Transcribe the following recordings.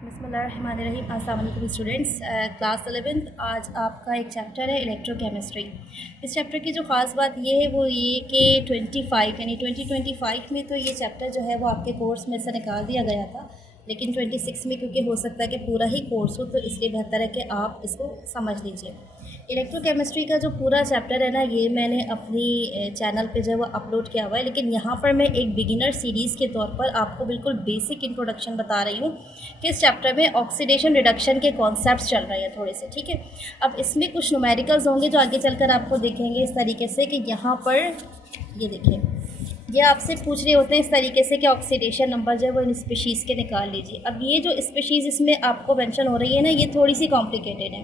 बिस्मिल्लाहिर्रहमानिर्रहीम। अस्सलाम वालेकुम स्टूडेंट्स। क्लास 11th आज आपका एक चैप्टर है इलेक्ट्रोकेमिस्ट्री। इस चैप्टर की जो ख़ास बात ये है वो ये कि 25 यानी 2025 में तो ये चैप्टर जो है वो आपके कोर्स में से निकाल दिया गया था, लेकिन 26 में क्योंकि हो सकता है कि पूरा ही कोर्स हो तो इसलिए बेहतर है कि आप इसको समझ लीजिए। इलेक्ट्रोकेमिस्ट्री का जो पूरा चैप्टर है ना, ये मैंने अपनी चैनल पे जो है वो अपलोड किया हुआ है, लेकिन यहाँ पर मैं एक बिगिनर सीरीज़ के तौर पर आपको बिल्कुल बेसिक इंट्रोडक्शन बता रही हूँ कि इस चैप्टर में ऑक्सीडेशन रिडक्शन के कॉन्सेप्ट्स चल रहे हैं थोड़े से, ठीक है। अब इसमें कुछ न्यूमेरिकल्स होंगे जो आगे चलकर आपको देखेंगे इस तरीके से कि यहाँ पर ये देखिए, ये आपसे पूछ रहे होते हैं इस तरीके से कि ऑक्सीडेशन नंबर जो है वो इन स्पीशीज़ के निकाल लीजिए। अब ये जो स्पीशीज़ इसमें आपको मेंशन हो रही है ना, ये थोड़ी सी कॉम्प्लिकेटेड है,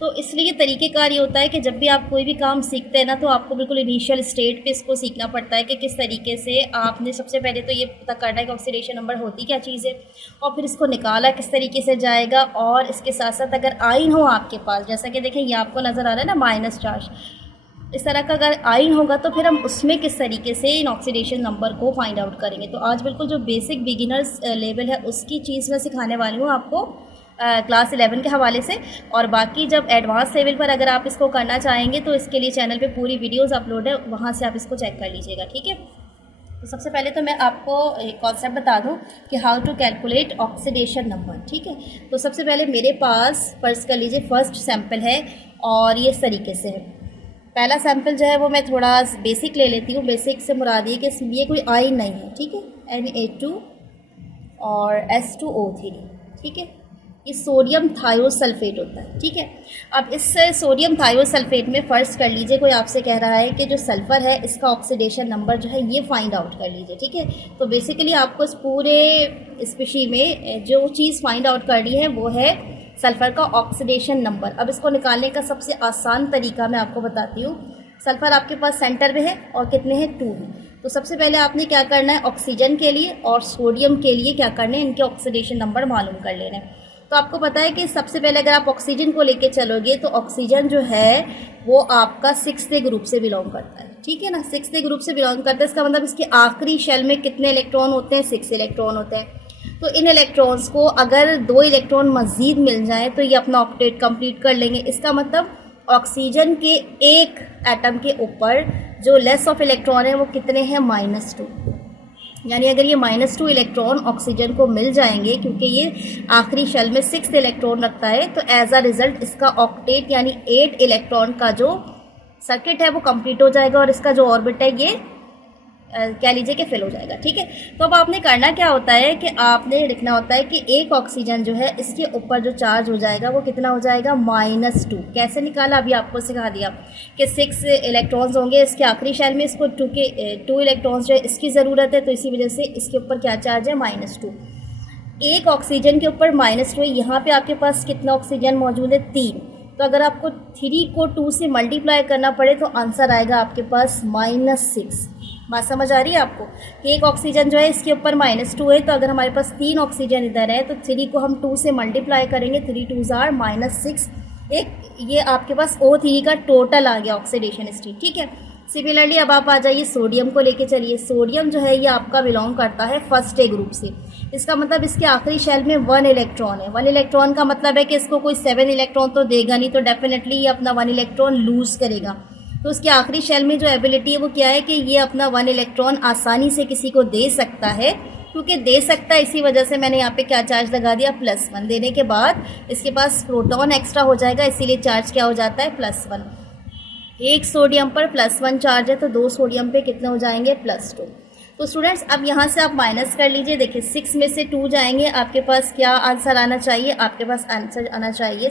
तो इसलिए तरीक़ेकार ये होता है कि जब भी आप कोई भी काम सीखते हैं ना, तो आपको बिल्कुल इनिशियल स्टेट पे इसको सीखना पड़ता है कि किस तरीके से आपने सबसे पहले तो ये पता करना है कि ऑक्सीडेशन नंबर होती क्या चीज़ है, और फिर इसको निकाला किस तरीके से जाएगा। और इसके साथ साथ अगर आयन हो आपके पास, जैसा कि देखें ये आपको नज़र आ रहा है ना माइनस चार्ज, इस तरह का अगर आयन होगा तो फिर हम उसमें किस तरीके से इन ऑक्सीडेशन नंबर को फाइंड आउट करेंगे। तो आज बिल्कुल जो बेसिक बिगिनर्स लेवल है उसकी चीज़ मैं सिखाने वाली हूँ आपको क्लास 11 के हवाले से। और बाकी जब एडवांस लेवल पर अगर आप इसको करना चाहेंगे तो इसके लिए चैनल पे पूरी वीडियोस अपलोड है, वहाँ से आप इसको चेक कर लीजिएगा, ठीक है। तो सबसे पहले तो मैं आपको एक कॉन्सेप्ट बता दूं कि how to calculate oxidation number, ठीक है। तो सबसे पहले मेरे पास फर्स्ट कर लीजिए फर्स्ट सैम्पल है और ये इस तरीके से है। पहला सैम्पल जो है वो मैं थोड़ा बेसिक ले लेती हूँ। बेसिक से मुराद ये कि ये कोई आयन नहीं है, ठीक है। Na2 और S2O3, ठीक है। ये सोडियम थायोसल्फेट होता है, ठीक है। अब इस सोडियम थायोसल्फेट में फ़र्स्ट कर लीजिए, कोई आपसे कह रहा है कि जो सल्फ़र है इसका ऑक्सीडेशन नंबर जो है ये फाइंड आउट कर लीजिए, ठीक है। तो बेसिकली आपको इस पूरे स्पीशी में जो चीज़ फाइंड आउट करनी है वो है सल्फ़र का ऑक्सीडेशन नंबर। अब इसको निकालने का सबसे आसान तरीका मैं आपको बताती हूँ। सल्फ़र आपके पास सेंटर में है और कितने हैं 2 हैं। तो सबसे पहले आपने क्या करना है, ऑक्सीजन के लिए और सोडियम के लिए क्या करना है, इनके ऑक्सीडेशन नंबर मालूम कर लेना है। तो आपको पता है कि सबसे पहले अगर आप ऑक्सीजन को लेके चलोगे तो ऑक्सीजन जो है वो आपका 6th ग्रुप से बिलोंग करता है, ठीक है ना। 6th ग्रुप से बिलोंग करता है, इसका मतलब इसके आखिरी शेल में कितने इलेक्ट्रॉन होते हैं, 6 इलेक्ट्रॉन होते हैं। तो इन इलेक्ट्रॉन्स को अगर 2 इलेक्ट्रॉन मज़ीद मिल जाए तो ये अपना ऑक्टेट कंप्लीट कर लेंगे। इसका मतलब ऑक्सीजन के एक एटम के ऊपर जो लेस ऑफ इलेक्ट्रॉन है वो कितने हैं, -2। यानी अगर ये -2 इलेक्ट्रॉन ऑक्सीजन को मिल जाएंगे, क्योंकि ये आखिरी शेल में 6 इलेक्ट्रॉन रखता है, तो एज अ रिज़ल्ट इसका ऑक्टेट यानी 8 इलेक्ट्रॉन का जो सर्किट है वो कंप्लीट हो जाएगा और इसका जो ऑर्बिट है ये कह लीजिए कि फिल हो जाएगा, ठीक है। तो अब आपने करना क्या होता है कि आपने लिखना होता है कि एक ऑक्सीजन जो है इसके ऊपर जो चार्ज हो जाएगा वो कितना हो जाएगा, -2। कैसे निकाला अभी आपको सिखा दिया कि 6 इलेक्ट्रॉन्स होंगे इसके आखिरी शेल में, इसको 2 इलेक्ट्रॉन्स जो है इसकी ज़रूरत है, तो इसी वजह से इसके ऊपर क्या चार्ज है, -2। एक ऑक्सीजन के ऊपर -2 है, यहाँ पर आपके पास कितना ऑक्सीजन मौजूद है, 3। तो अगर आपको 3 को 2 से मल्टीप्लाई करना पड़े तो आंसर आएगा आपके पास -6। बात समझ आ रही है आपको कि एक ऑक्सीजन जो है इसके ऊपर -2 है, तो अगर हमारे पास 3 ऑक्सीजन इधर है तो 3 को हम 2 से मल्टीप्लाई करेंगे, 3 2s are -6। एक ये आपके पास O3 का टोटल आ गया ऑक्सीडेशन स्टेट, ठीक है। सिमिलरली अब आप आ जाइए सोडियम को लेके चलिए। सोडियम जो है ये आपका बिलोंग करता है फर्स्ट ग्रुप से। इसका मतलब इसके आखिरी शेल में 1 इलेक्ट्रॉन है। 1 इलेक्ट्रॉन का मतलब है कि इसको कोई 7 इलेक्ट्रॉन तो देगा नहीं, तो डेफिनेटली ये अपना 1 इलेक्ट्रॉन लूज़ करेगा। तो उसके आखिरी शेल में जो एबिलिटी है वो क्या है कि ये अपना 1 इलेक्ट्रॉन आसानी से किसी को दे सकता है, क्योंकि दे सकता है इसी वजह से मैंने यहाँ पे क्या चार्ज लगा दिया, +1। देने के बाद इसके पास प्रोटॉन एक्स्ट्रा हो जाएगा, इसीलिए चार्ज क्या हो जाता है, +1। एक सोडियम पर +1 चार्ज है तो 2 सोडियम पे कितने हो जाएंगे, +2। तो स्टूडेंट्स अब यहाँ से आप माइनस कर लीजिए। देखिए 6 में से 2 जाएंगे, आपके पास क्या आंसर आना चाहिए, आपके पास आंसर आना चाहिए,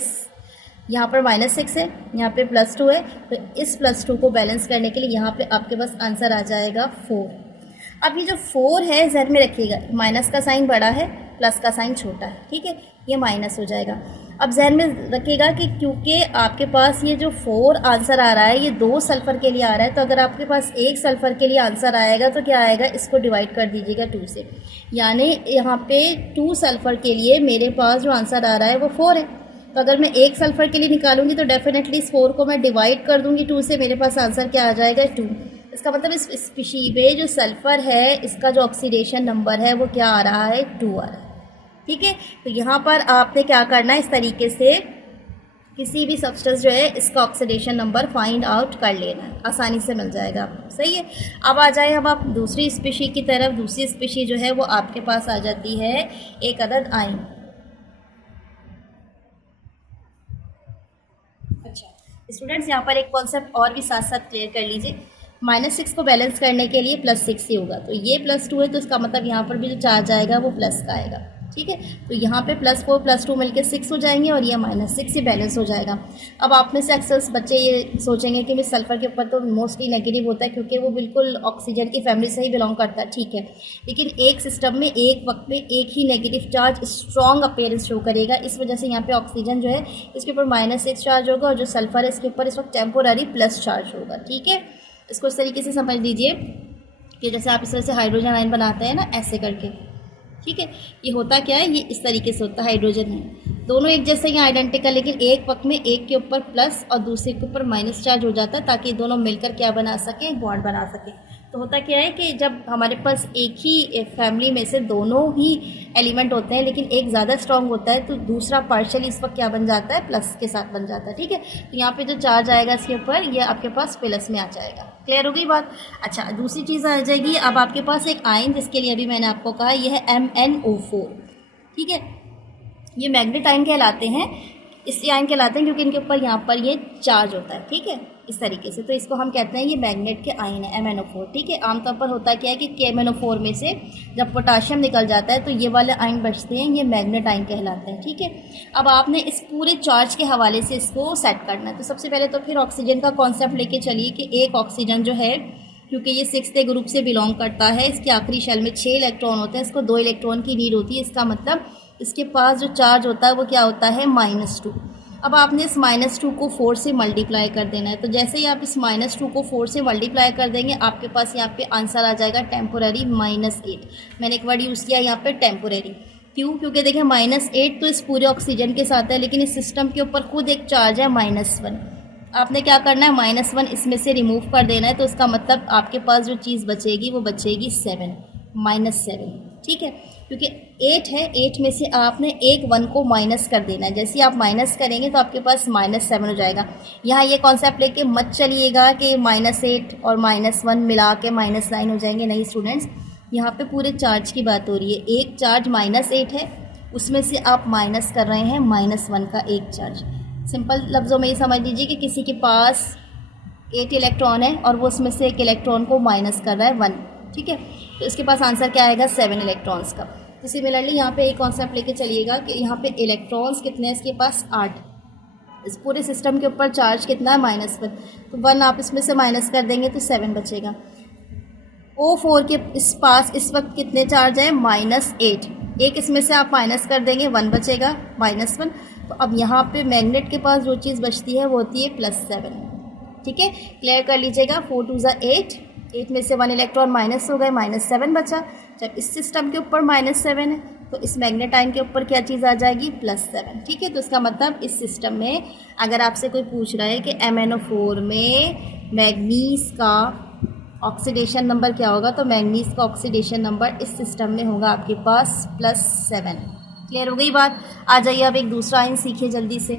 यहाँ पर -6 है, यहाँ पे +2 है, तो इस +2 को बैलेंस करने के लिए यहाँ पे आपके पास आंसर आ जाएगा 4। अब ये जो 4 है ज़हन में रखिएगा, माइनस का साइन बड़ा है, प्लस का साइन छोटा है, ठीक है, ये माइनस हो जाएगा। अब जहन में रखिएगा कि क्योंकि आपके पास ये जो 4 आंसर आ रहा है ये 2 सल्फ़र के लिए आ रहा है, तो अगर आपके पास 1 सल्फ़र के लिए आंसर आएगा तो क्या आएगा, इसको डिवाइड कर दीजिएगा 2 से। यानी यहाँ पे 2 सल्फ़र के लिए मेरे पास जो आंसर आ रहा है वो 4 है। तो अगर मैं 1 सल्फ़र के लिए निकालूंगी तो डेफिनेटली इस 4 को मैं डिवाइड कर दूंगी 2 से, मेरे पास आंसर क्या आ जाएगा, 2। इसका मतलब इस स्पीशी में जो सल्फ़र है इसका जो ऑक्सीडेशन नंबर है वो क्या आ रहा है, 2 आ रहा है, ठीक है। तो यहाँ पर आपने क्या करना है, इस तरीके से किसी भी सब्सटेंस जो है इसका ऑक्सीडेशन नंबर फाइंड आउट कर लेना है, आसानी से मिल जाएगा आपको। सही है। अब आ जाए अब आप दूसरी स्पीशी की तरफ। दूसरी स्पीशी जो है वो आपके पास आ जाती है एक अदद आइन। अच्छा स्टूडेंट्स, यहाँ पर एक कॉन्सेप्ट और भी साथ साथ क्लियर कर लीजिए। -6 को बैलेंस करने के लिए +6 ही होगा, तो ये +2 है तो इसका मतलब यहाँ पर भी जो चार्ज आएगा वो प्लस का आएगा। ठीक है, तो यहाँ पे +4 +2 मिलके 6 हो जाएंगे और ये -6 से बैलेंस हो जाएगा। अब आप में से अक्सर बच्चे ये सोचेंगे कि मिस सल्फर के ऊपर तो मोस्टली नेगेटिव होता है क्योंकि वो बिल्कुल ऑक्सीजन की फैमिली से ही बिलोंग करता है। ठीक है, लेकिन एक सिस्टम में एक वक्त में एक ही negative charge strong appearance show करेगा। इस वजह से यहाँ पे ऑक्सीजन जो है इसके ऊपर -6 चार्ज होगा और जो सल्फर है इसके ऊपर इस वक्त टेम्पोररी प्लस चार्ज होगा। ठीक है, इसको इस तरीके से समझ लीजिए कि जैसे आप इस तरह से हाइड्रोजन आयन बनाते हैं ना, ऐसे करके। ठीक है, ये होता क्या है, ये इस तरीके से होता है हाइड्रोजन है। दोनों एक जैसे यहाँ आइडेंटिकल, लेकिन एक वक्त में एक के ऊपर प्लस और दूसरे के ऊपर माइनस चार्ज हो जाता है ताकि दोनों मिलकर क्या बना सके, बॉन्ड बना सके। तो होता क्या है कि जब हमारे पास एक ही फैमिली में से दोनों ही एलिमेंट होते हैं लेकिन एक ज़्यादा स्ट्रॉन्ग होता है तो दूसरा पार्शियल इस वक्त क्या बन जाता है, प्लस के साथ बन जाता है। ठीक है, तो यहाँ पे जो चार्ज आएगा इसके ऊपर ये आपके पास प्लस में आ जाएगा। क्लियर हो गई बात। अच्छा, दूसरी चीज़ आ जाएगी, अब आपके पास एक आयन जिसके लिए अभी मैंने आपको कहा यह है MnO4। ठीक है, ये मैग्नेट आयन कहलाते हैं, इसलिए आयन कहलाते हैं क्योंकि इनके ऊपर यहाँ पर ये चार्ज होता है। ठीक है, इस तरीके से, तो इसको हम कहते हैं ये मैग्नेट के आयन है MnO4। ठीक है, आमतौर पर होता क्या है कि KMnO4 में से जब पोटाशियम निकल जाता है तो ये वाले आयन बचते हैं, ये मैग्नेट आयन कहलाते हैं। ठीक है, अब आपने इस पूरे चार्ज के हवाले से इसको सेट करना है। तो सबसे पहले तो फिर ऑक्सीजन का कॉन्सेप्ट लेके चलिए कि एक ऑक्सीजन जो है, क्योंकि ये 6th ग्रुप से बिलोंग करता है, इसके आखिरी शेल में 6 इलेक्ट्रॉन होते हैं, इसको 2 इलेक्ट्रॉन की नीड होती है। इसका मतलब इसके पास जो चार्ज होता है वो क्या होता है, -2। अब आपने इस -2 को 4 से मल्टीप्लाई कर देना है। तो जैसे ही आप इस -2 को 4 से मल्टीप्लाई कर देंगे आपके पास यहाँ पे आंसर आ जाएगा टेम्पोररी -8। मैंने एक वर्ड यूज़ किया यहाँ पे टेम्पोररी, क्यों? क्योंकि देखिए -8 तो इस पूरे ऑक्सीजन के साथ है लेकिन इस सिस्टम के ऊपर खुद एक चार्ज है -1। आपने क्या करना है, -1 इसमें से रिमूव कर देना है। तो इसका मतलब आपके पास जो चीज़ बचेगी वो बचेगी 7, -7। ठीक है, क्योंकि 8 है, 8 में से आपने एक 1 को माइनस कर देना है। जैसे आप माइनस करेंगे तो आपके पास -7 हो जाएगा। यहाँ ये कॉन्सेप्ट लेके मत चलिएगा कि -8 और -1 मिला के -9 हो जाएंगे। नहीं स्टूडेंट्स, यहाँ पे पूरे चार्ज की बात हो रही है। एक चार्ज -8 है, उसमें से आप माइनस कर रहे हैं -1 का एक चार्ज। सिंपल लफ्ज़ों में ये समझ लीजिए कि किसी के पास 8 इलेक्ट्रॉन है और वो उसमें से एक इलेक्ट्रॉन को माइनस कर रहा है 1। ठीक है, तो इसके पास आंसर क्या आएगा, 7 इलेक्ट्रॉन्स का। तो सिमिलरली यहाँ पे एक कॉन्सेप्ट लेके चलिएगा कि यहाँ पे इलेक्ट्रॉन्स कितने हैं, इसके पास 8। इस पूरे सिस्टम के ऊपर चार्ज कितना है, -1। तो 1 आप इसमें से माइनस कर देंगे तो 7 बचेगा। O4 के इस पास इस वक्त कितने चार्ज है, -8। एक इसमें से आप माइनस कर देंगे, 1 बचेगा, -1। तो अब यहाँ पे मैग्नेट के पास जो चीज़ बचती है वो होती है +7। ठीक है, क्लियर कर लीजिएगा। 4 2 ज़ा 8, 8 में से 1 इलेक्ट्रॉन माइनस हो गए, -7 बचा। जब इस सिस्टम के ऊपर -7 है तो इस मैग्नेट आयन के ऊपर क्या चीज़ आ जाएगी, +7। ठीक है, तो इसका मतलब इस सिस्टम में अगर आपसे कोई पूछ रहा है कि MnO4 में मैग्नीज का ऑक्सीडेशन नंबर क्या होगा, तो मैग्नीज का ऑक्सीडेशन नंबर इस सिस्टम में होगा आपके पास +7। क्लियर हो गई बात। आ जाइए अब एक दूसरा आयन सीखिए जल्दी से।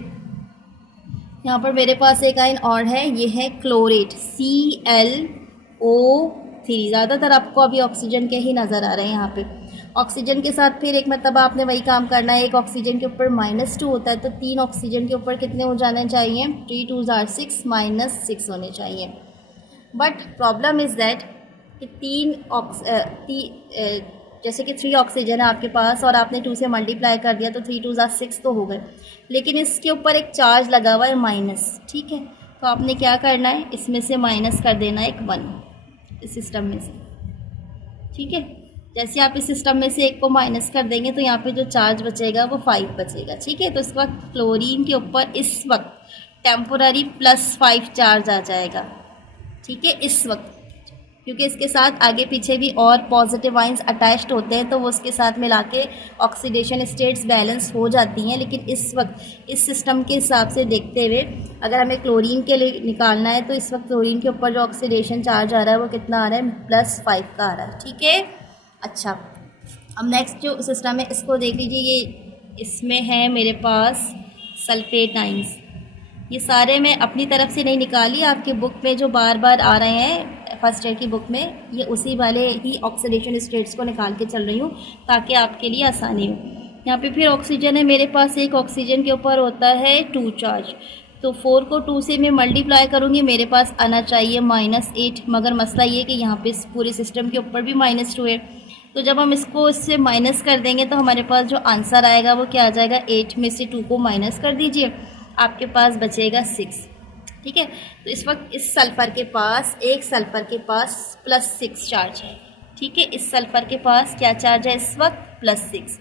यहाँ पर मेरे पास एक आयन और है, ये है क्लोरेट, ClO3। ज़्यादातर आपको अभी ऑक्सीजन के ही नज़र आ रहे हैं यहाँ पे। ऑक्सीजन के साथ फिर एक मतलब आपने वही काम करना है। एक ऑक्सीजन के ऊपर -2 होता है तो 3 ऑक्सीजन के ऊपर कितने हो जाने चाहिए, 3 2 ज़ा 6, -6 होने चाहिए। बट प्रॉब्लम इज़ दैट कि जैसे कि 3 ऑक्सीजन है आपके पास और आपने 2 से मल्टीप्लाई कर दिया तो 3 2 ज़ा 6 तो हो गए, लेकिन इसके ऊपर एक चार्ज लगा हुआ है -। ठीक है, तो आपने क्या करना है, इसमें से माइनस कर देना है एक 1 इस सिस्टम में से। ठीक है, जैसे आप इस सिस्टम में से एक को माइनस कर देंगे तो यहाँ पे जो चार्ज बचेगा वो 5 बचेगा। ठीक है, तो इस वक्त क्लोरीन के ऊपर इस वक्त टेम्पोररी +5 चार्ज आ जाएगा। ठीक है, इस वक्त, क्योंकि इसके साथ आगे पीछे भी और पॉजिटिव आयंस अटैच्ड होते हैं तो वो उसके साथ मिला के ऑक्सीडेशन स्टेट्स बैलेंस हो जाती हैं। लेकिन इस वक्त इस सिस्टम के हिसाब से देखते हुए अगर हमें क्लोरीन के लिए निकालना है तो इस वक्त क्लोरीन के ऊपर जो ऑक्सीडेशन चार्ज आ रहा है वो कितना आ रहा है, +5 का आ रहा है। ठीक है, अच्छा अब नेक्स्ट जो सिस्टम है इसको देख लीजिए, ये इसमें है मेरे पास सल्फेट आइंस। ये सारे मैं अपनी तरफ से नहीं निकाली, आपके बुक में जो बार बार आ रहे हैं फर्स्ट ईयर की बुक में, ये उसी वाले ही ऑक्सीडेशन स्टेट्स को निकाल के चल रही हूँ ताकि आपके लिए आसानी हो। यहाँ पे फिर ऑक्सीजन है मेरे पास, एक ऑक्सीजन के ऊपर होता है 2 चार्ज, तो 4 को 2 से मैं मल्टीप्लाई करूँगी, मेरे पास आना चाहिए -8, मगर मसला ये कि यहाँ पे पूरे सिस्टम के ऊपर भी -2 है। तो जब हम इसको इससे माइनस कर देंगे तो हमारे पास जो आंसर आएगा वो क्या आ जाएगा, 8 में से 2 को माइनस कर दीजिए, आपके पास बचेगा 6। ठीक है, तो इस वक्त इस सल्फ़र के पास, एक सल्फ़र के पास +6 चार्ज है। ठीक है, इस सल्फ़र के पास क्या चार्ज है इस वक्त, +6।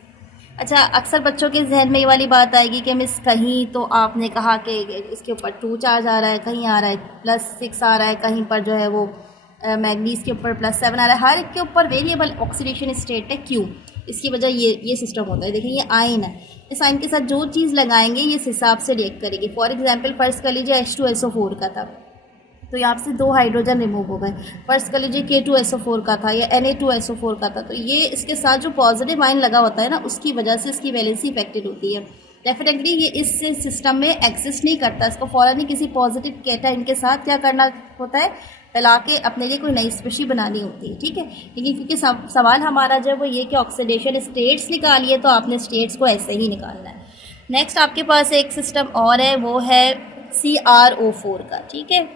अच्छा, अक्सर बच्चों के जहन में ये वाली बात आएगी कि मिस कहीं तो आपने कहा कि इसके ऊपर 2 चार्ज आ रहा है, कहीं आ रहा है +6 आ रहा है, कहीं पर जो है वो मैग्नीज के ऊपर +7 आ रहा है, हर एक के ऊपर वेरिएबल ऑक्सीडेशन स्टेट है। क्यों? इसकी वजह ये सिस्टम होता है। देखिए ये आयन है, इस आयन के साथ जो चीज़ लगाएंगे ये इस हिसाब से रिएक्ट करेगी। फॉर एग्जांपल फर्स्ट कर लीजिए H2SO4 का था, तो यहाँ से 2 हाइड्रोजन रिमूव हो गए। फर्स्ट कर लीजिए K2SO4 का था या Na2SO4 का था, तो ये इसके साथ जो पॉजिटिव आयन लगा होता है ना, उसकी वजह से इसकी वैलेंसी इफेक्टेड होती है। डेफिनेटली ये इस सिस्टम में एग्जिस्ट नहीं करता, इसको फ़ौरन ही किसी पॉजिटिव कैटायन के साथ क्या करना होता है, मिला के अपने लिए कोई नई स्पीशी बनानी होती है। ठीक है, लेकिन क्योंकि सवाल हमारा जो है वो ये कि ऑक्सीडेशन स्टेट्स निकालिए, तो आपने स्टेट्स को ऐसे ही निकालना है। नेक्स्ट आपके पास एक सिस्टम और है, वो है CrO4 का। ठीक है,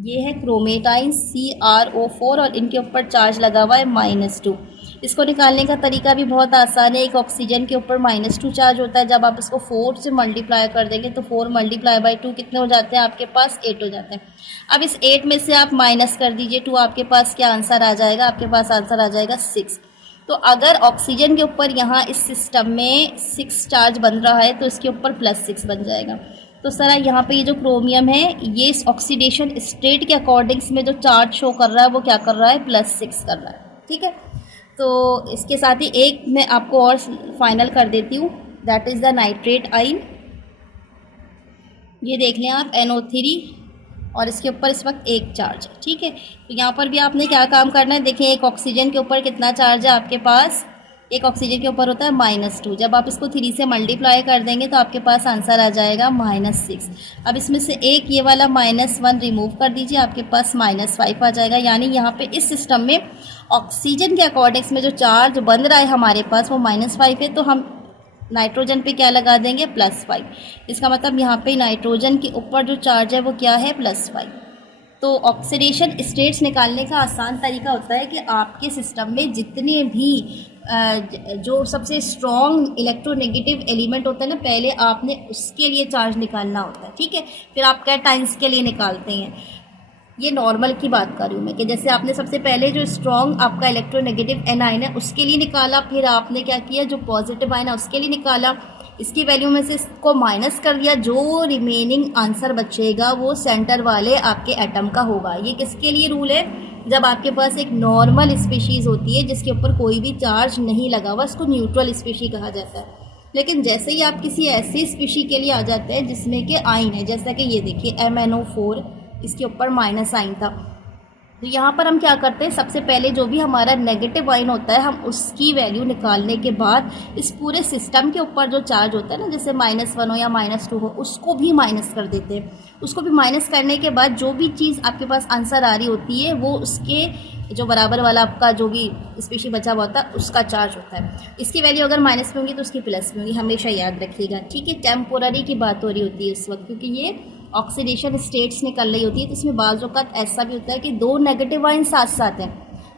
ये है क्रोमेटाइन CrO4 और इनके ऊपर चार्ज लगा हुआ है -2। इसको निकालने का तरीका भी बहुत आसान है। एक ऑक्सीजन के ऊपर -2 चार्ज होता है, जब आप इसको 4 से मल्टीप्लाई कर देंगे तो 4 × 2 कितने हो जाते हैं, आपके पास 8 हो जाते हैं। अब इस 8 में से आप माइनस कर दीजिए 2, आपके पास क्या आंसर आ जाएगा, आपके पास आंसर आ जाएगा 6। तो अगर ऑक्सीजन के ऊपर यहाँ इस सिस्टम में 6 चार्ज बन रहा है तो इसके ऊपर +6 बन जाएगा। तो सर यहाँ पे ये जो क्रोमियम है ये इस ऑक्सीडेशन स्टेट के अकॉर्डिंग्स में जो चार्ज शो कर रहा है वो क्या कर रहा है, +6 कर रहा है। ठीक है, तो इसके साथ ही एक मैं आपको और फाइनल कर देती हूँ, दैट इज़ द नाइट्रेट आइन। ये देख लें आप NO3 और इसके ऊपर इस वक्त 1 चार्ज है। ठीक है, तो यहाँ पर भी आपने क्या काम करना है, देखें एक ऑक्सीजन के ऊपर कितना चार्ज है आपके पास, एक ऑक्सीजन के ऊपर होता है -2, जब आप इसको 3 से मल्टीप्लाई कर देंगे तो आपके पास आंसर आ जाएगा -6। अब इसमें से एक ये वाला -1 रिमूव कर दीजिए, आपके पास -5 आ जाएगा। यानी यहाँ पे इस सिस्टम में ऑक्सीजन के अकॉर्डिंग्स में जो चार्ज बन रहा है हमारे पास वो -5 है, तो हम नाइट्रोजन पे क्या लगा देंगे, +5। इसका मतलब यहाँ पे नाइट्रोजन के ऊपर जो चार्ज है वो क्या है, +5। तो ऑक्सीडेशन स्टेट्स निकालने का आसान तरीका होता है कि आपके सिस्टम में जितने भी जो सबसे स्ट्रॉन्ग इलेक्ट्रोनेगेटिव एलिमेंट होता है ना, पहले आपने उसके लिए चार्ज निकालना होता है। ठीक है, फिर आप कैटाइंस के लिए निकालते हैं। ये नॉर्मल की बात कर रही हूँ मैं, कि जैसे आपने सबसे पहले जो स्ट्रॉन्ग आपका इलेक्ट्रोनेगेटिव एनाइन है उसके लिए निकाला, फिर आपने क्या किया, जो पॉजिटिव आयन है उसके लिए निकाला, इसकी वैल्यू में से इसको माइनस कर दिया, जो रिमेनिंग आंसर बचेगा वो सेंटर वाले आपके एटम का होगा। ये किसके लिए रूल है, जब आपके पास एक नॉर्मल स्पीशीज़ होती है जिसके ऊपर कोई भी चार्ज नहीं लगा हुआ, इसको न्यूट्रल स्पीशी कहा जाता है। लेकिन जैसे ही आप किसी ऐसी स्पीशी के लिए आ जाते हैं जिसमें कि आयन है, जैसा कि ये देखिए MnO4, इसके ऊपर माइनस आयन था, तो यहाँ पर हम क्या करते हैं, सबसे पहले जो भी हमारा नेगेटिव आयन होता है हम उसकी वैल्यू निकालने के बाद इस पूरे सिस्टम के ऊपर जो चार्ज होता है ना, जैसे -1 हो या -2 हो, उसको भी माइनस कर देते हैं। उसको भी माइनस करने के बाद जो भी चीज़ आपके पास आंसर आ रही होती है वो उसके जो बराबर वाला आपका जो भी स्पीशी बचा हुआ होता है उसका चार्ज होता है। इसकी वैल्यू अगर माइनस में होगी तो उसकी प्लस में होगी, हमेशा याद रखिएगा। ठीक है, टेम्पोररी की बात हो रही होती है इस वक्त, क्योंकि ये ऑक्सीडेशन स्टेट्स निकल रही होती है, तो इसमें बाज़ औक़ात ऐसा भी होता है कि 2 नेगेटिव आयन साथ साथ हैं,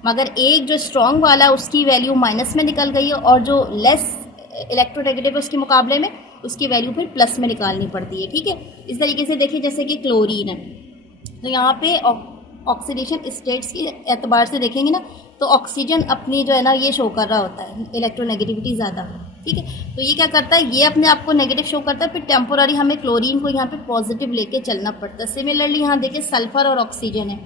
मगर एक जो स्ट्रॉन्ग वाला उसकी वैल्यू माइनस में निकल गई है और जो लेस इलेक्ट्रोनेगेटिव है उसके मुकाबले में उसकी वैल्यू फिर प्लस में निकालनी पड़ती है। ठीक है, इस तरीके से देखिए जैसे कि क्लोरीन है, तो यहाँ पे ऑक्सीडेशन स्टेट्स के एतबार से देखेंगे ना, तो ऑक्सीजन अपनी जो है ना ये शो कर रहा होता है इलेक्ट्रोनेगेटिविटी ज़्यादा। ठीक है, तो ये क्या करता है, ये अपने आप को नेगेटिव शो करता है, फिर टेम्पोररी हमें क्लोरीन को यहाँ पे पॉजिटिव लेके चलना पड़ता है। सिमिलरली यहाँ देखिए सल्फर और ऑक्सीजन है,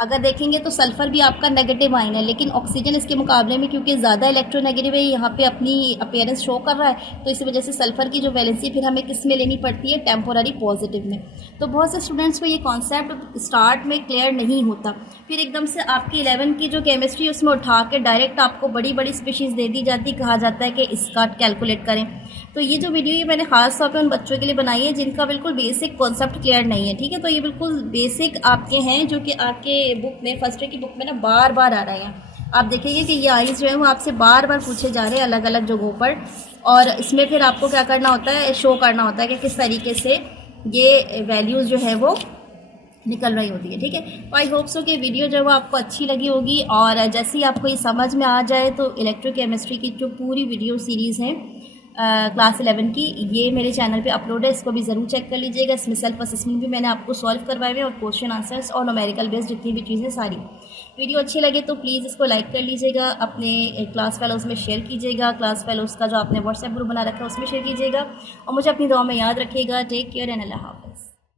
अगर देखेंगे तो सल्फ़र भी आपका नेगेटिव आयन है, लेकिन ऑक्सीजन इसके मुकाबले में क्योंकि ज़्यादा इलेक्ट्रोनेगेटिव है, यहाँ पे अपनी अपीयरेंस शो कर रहा है, तो इस वजह से सल्फ़र की जो वैलेंसी फिर हमें किस में लेनी पड़ती है, टेम्पोररी पॉजिटिव में। तो बहुत से स्टूडेंट्स को ये कॉन्सेप्ट स्टार्ट में क्लियर नहीं होता, फिर एकदम से आपकी 11 की जो केमिस्ट्री उसमें उठा के डायरेक्ट आपको बड़ी बड़ी स्पीशीज़ दे दी जाती, कहा जाता है कि इसका कैलकुलेट करें। तो ये जो वीडियो ये मैंने ख़ास तौर पे उन बच्चों के लिए बनाई है जिनका बिल्कुल बेसिक कॉन्सेप्ट क्लियर नहीं है, ठीक है। तो ये बिल्कुल बेसिक आपके हैं जो कि आपके बुक में, फर्स्ट ईयर की बुक में ना बार बार आ रहे हैं। आप देखेंगे कि ये आइज़ जो है वो आपसे बार बार पूछे जा रहे हैं अलग अलग जगहों पर, और इसमें फिर आपको क्या करना होता है, शो करना होता है कि किस तरीके से ये वैल्यूज़ जो है वो निकल रही होती है, ठीक है। तो आई होप सो कि वीडियो जो है वो आपको अच्छी लगी होगी, और जैसे ही आपको ये समझ में आ जाए तो इलेक्ट्रोकेमिस्ट्री की जो पूरी वीडियो सीरीज़ है क्लास 11 की, ये मेरे चैनल पे अपलोड है, इसको भी ज़रूर चेक कर लीजिएगा। इसमें सेल्फ असेसमेंट भी मैंने आपको सॉल्व करवाए हुए और क्वेश्चन आंसर्स और न्यूमेरिकल बेस्ड जितनी भी चीज़ें सारी। वीडियो अच्छी लगे तो प्लीज़ इसको लाइक कर लीजिएगा, अपने क्लास फेलोज़ में शेयर कीजिएगा, क्लास फेलोज़ का जो आपने व्हाट्सएप ग्रुप बना रखा है उसमें शेयर कीजिएगा, और मुझे अपनी दुआ में याद रखिएगा। टेक केयर एंड अल्लाह हाफ़िज़।